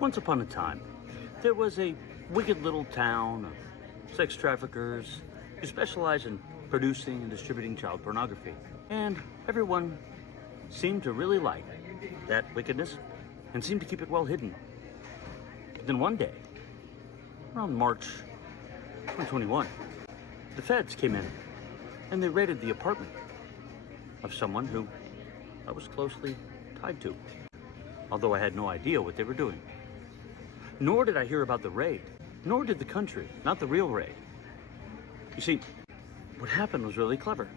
Once upon a time, there was a wicked little town of sex traffickers who specialized in producing and distributing child pornography. And everyone seemed to really like that wickedness and seemed to keep it well hidden. But then one day, around March 2021, the feds came in and they raided the apartment of someone who I was closely tied to, although I had no idea what they were doing. Nor did I hear about the raid, nor did the country, not the real raid. You see, what happened was really clever.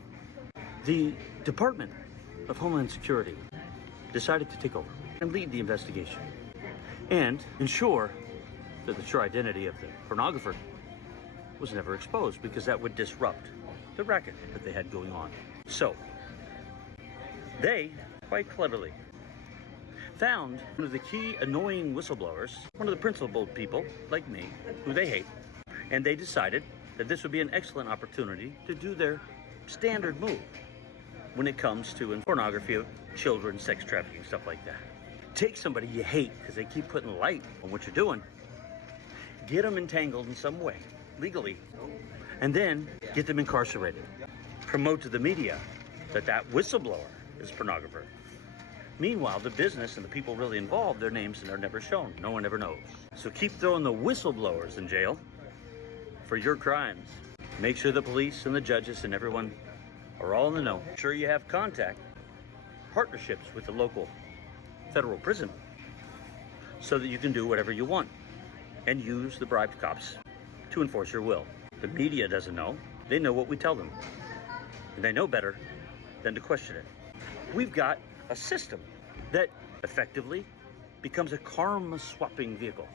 The Department of Homeland Security decided to take over and lead the investigation and ensure that the true identity of the pornographer was never exposed, because that would disrupt the racket that they had going on. So, they, quite cleverly, found one of the key annoying whistleblowers, one of the principled people, like me, who they hate, and they decided that this would be an excellent opportunity to do their standard move when it comes to pornography of children, sex trafficking, stuff like that. Take somebody you hate because they keep putting light on what you're doing, get them entangled in some way, legally, and then get them incarcerated. Promote to the media that that whistleblower is a pornographer. Meanwhile, the business and the people really involved, their names are never shown. No one ever knows. So keep throwing the whistleblowers in jail for your crimes. Make sure the police and the judges and everyone are all in the know. Make sure you have contact, partnerships with the local federal prison so that you can do whatever you want and use the bribed cops to enforce your will. The media doesn't know. They know what we tell them. And they know better than to question it. We've got a system that effectively becomes a karma-swapping vehicle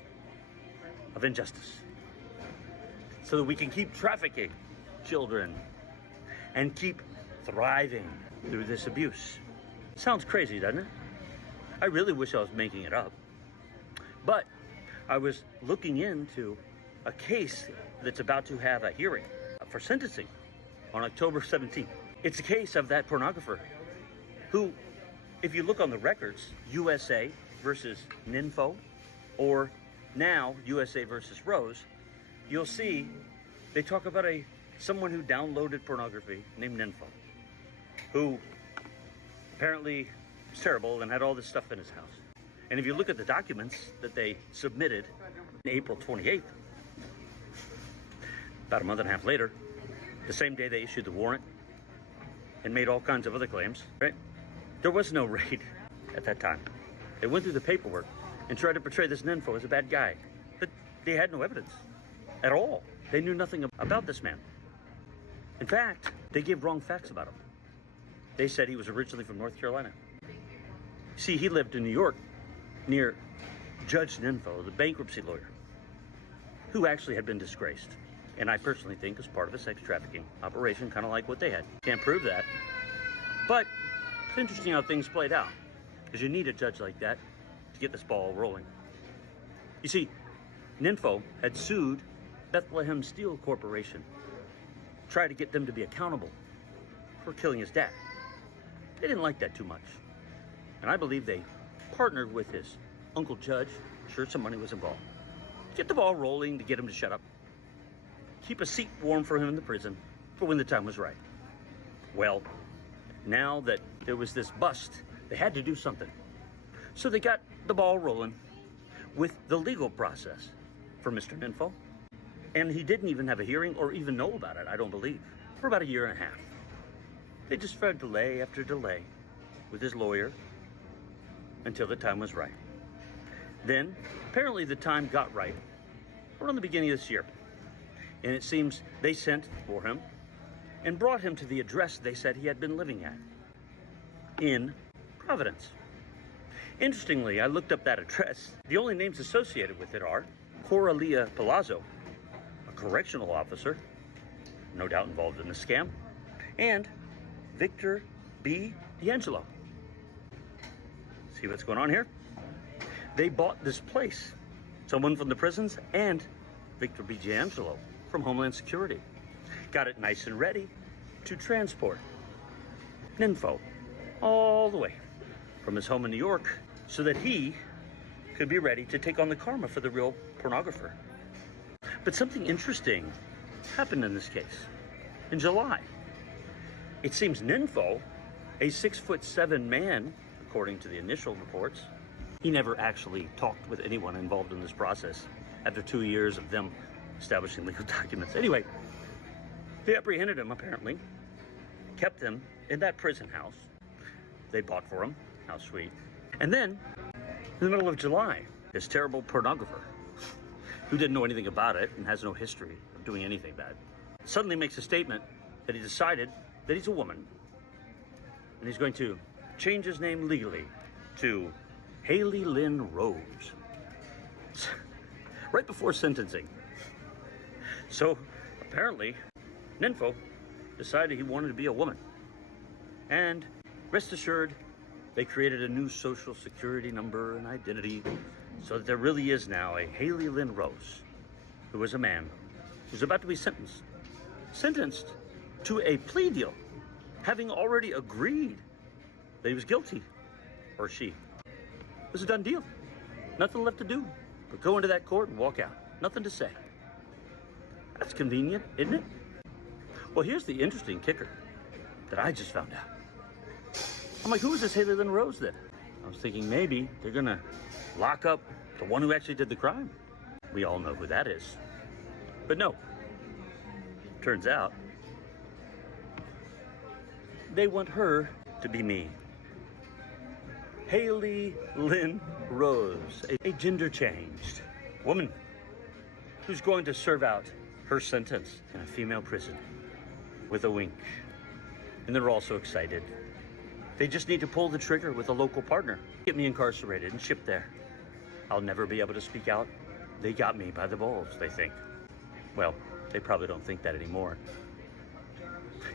of injustice so that we can keep trafficking children and keep thriving through this abuse. Sounds crazy, doesn't it? I really wish I was making it up. But I was looking into a case that's about to have a hearing for sentencing on October 17th. It's a case of that pornographer who, if you look on the records, USA versus Ninfo, or now USA versus Rose, you'll see they talk about someone who downloaded pornography named Ninfo, who apparently was terrible and had all this stuff in his house. And if you look at the documents that they submitted on April 28th, about a month and a half later, the same day they issued the warrant and made all kinds of other claims, right? There was no raid at that time. They went through the paperwork and tried to portray this Ninfo as a bad guy, but they had no evidence at all. They knew nothing about this man. In fact, they gave wrong facts about him. They said he was originally from North Carolina. See, he lived in New York near Judge Ninfo, the bankruptcy lawyer, who actually had been disgraced. And I personally think was part of a sex trafficking operation, kind of like what they had. Can't prove that. But it's interesting how things played out, because you need a judge like that to get this ball rolling. You see, Ninfo had sued Bethlehem Steel Corporation, tried to get them to be accountable for killing his dad. They didn't like that too much. And I believe they partnered with his uncle Judge, sure some money was involved, get the ball rolling to get him to shut up. Keep a seat warm for him in the prison for when the time was right. Well, now that there was this bust, they had to do something. So they got the ball rolling with the legal process for Mr. Ninfo. And he didn't even have a hearing or even know about it, I don't believe, for about a year and a half. They just tried delay after delay with his lawyer until the time was right. Then, apparently the time got right around the beginning of this year. And it seems they sent for him and brought him to the address they said he had been living at in Providence. Interestingly, I looked up that address. The only names associated with it are Coralia Palazzo, a correctional officer, no doubt involved in the scam, and Victor B. D'Angelo. See what's going on here? They bought this place. Someone from the prisons and Victor B. D'Angelo from Homeland Security. Got it nice and ready to transport Ninfo all the way from his home in New York so that he could be ready to take on the karma for the real pornographer. But something interesting happened in this case. In July, it seems Ninfo, a 6'7" man, according to the initial reports, he never actually talked with anyone involved in this process after 2 years of them establishing legal documents. Anyway, they apprehended him apparently, kept him in that prison house they bought for him. How sweet. And then, in the middle of July, this terrible pornographer, who didn't know anything about it and has no history of doing anything bad, suddenly makes a statement that he decided that he's a woman and he's going to change his name legally to Haley Lynn Rose right before sentencing. So apparently Ninfo decided he wanted to be a woman, and rest assured they created a new social security number and identity so that there really is now a Haley Lynn Rose, who is a man who's about to be sentenced to a plea deal, having already agreed that he was guilty, or she. It was a done deal. Nothing left to do but go into that court and walk out. Nothing to say. That's convenient, isn't it? Well, here's the interesting kicker that I just found out. I'm like, who is this Haley Lynn Rose then? I was thinking maybe they're gonna lock up the one who actually did the crime. We all know who that is. But no. Turns out they want her to be me. Haley Lynn Rose, a gender-changed woman who's going to serve out her sentence in a female prison with a wink. And they're all so excited. They just need to pull the trigger with a local partner, get me incarcerated and shipped there. I'll never be able to speak out. They got me by the balls, they think. Well, they probably don't think that anymore.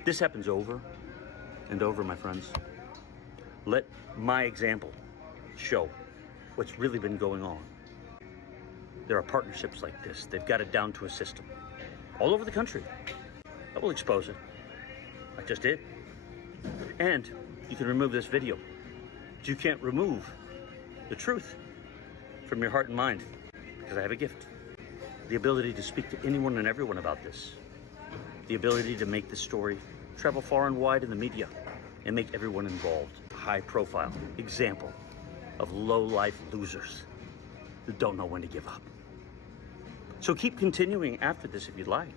This happens over and over, my friends. Let my example show what's really been going on. There are partnerships like this. They've got it down to a system all over the country. I will expose it. I just did. And you can remove this video, but you can't remove the truth from your heart and mind, because I have a gift. The ability to speak to anyone and everyone about this. The ability to make this story travel far and wide in the media and make everyone involved a high-profile example of low-life losers who don't know when to give up. So keep continuing after this if you'd like.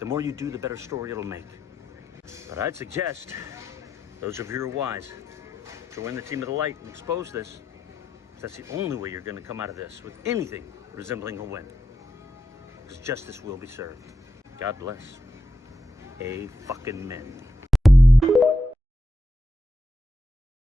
The more you do, the better story it'll make. But I'd suggest those of you who are wise join the team of the light and expose this. That's the only way you're going to come out of this with anything resembling a win. Because justice will be served. God bless. A fucking men.